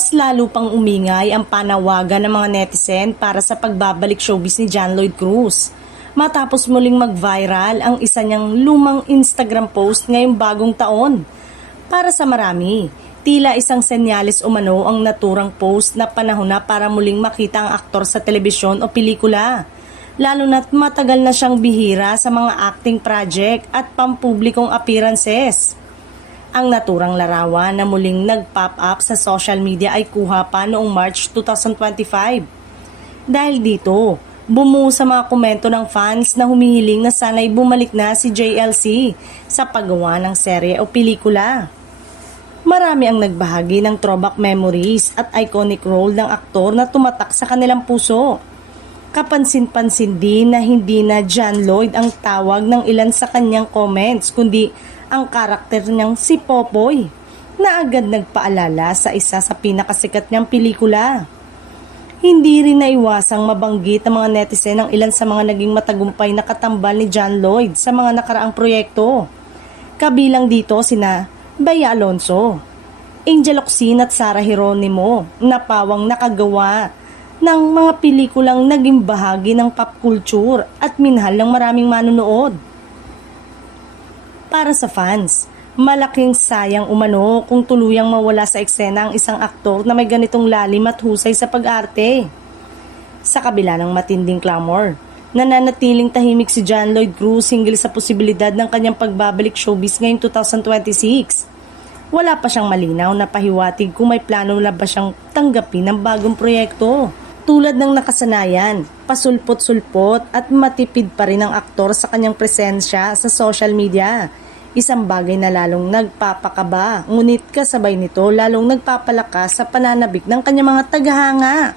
Mas lalo pang umingay ang panawagan ng mga netizen para sa pagbabalik showbiz ni John Lloyd Cruz. Matapos muling mag-viral ang isa niyang lumang Instagram post ngayong bagong taon. Para sa marami, tila isang senyales umano ang naturang post na panahon na para muling makita ang aktor sa telebisyon o pelikula. Lalo na't matagal na siyang bihira sa mga acting project at pampublikong appearances. Ang naturang larawan na muling nag-pop up sa social media ay kuha pa noong March 2025. Dahil dito, bumuo sa mga komento ng fans na humihiling na sana'y bumalik na si JLC sa paggawa ng serye o pelikula. Marami ang nagbahagi ng throwback memories at iconic role ng aktor na tumatak sa kanilang puso. Kapansin-pansin din na hindi na John Lloyd ang tawag ng ilan sa kanyang comments, kundi ang karakter niyang si Popoy, na agad nagpaalala sa isa sa pinakasikat niyang pelikula. Hindi rin naiwasang mabanggit ng mga netizen ang ilan sa mga naging matagumpay na katambal ni John Lloyd sa mga nakaraang proyekto. Kabilang dito sina Bea Alonzo, Angel Locsin at Sarah Geronimo, na pawang nakagawa ng mga pelikulang naging bahagi ng pop culture at minahal ng maraming manunood. Para sa fans, malaking sayang umano kung tuluyang mawala sa eksena ang isang aktor na may ganitong lalim at husay sa pag-arte. Sa kabila ng matinding clamor, nananatiling tahimik si John Lloyd Cruz hinggil sa posibilidad ng kanyang pagbabalik showbiz ngayong 2026. Wala pa siyang malinaw na pahiwatig kung may plano na ba siyang tanggapin ng bagong proyekto. Tulad ng nakasanayan, pasulpot-sulpot at matipid pa rin ang aktor sa kanyang presensya sa social media. Isang bagay na lalong nagpapakaba, ngunit kasabay nito lalong nagpapalakas sa pananabik ng kanyang mga tagahanga.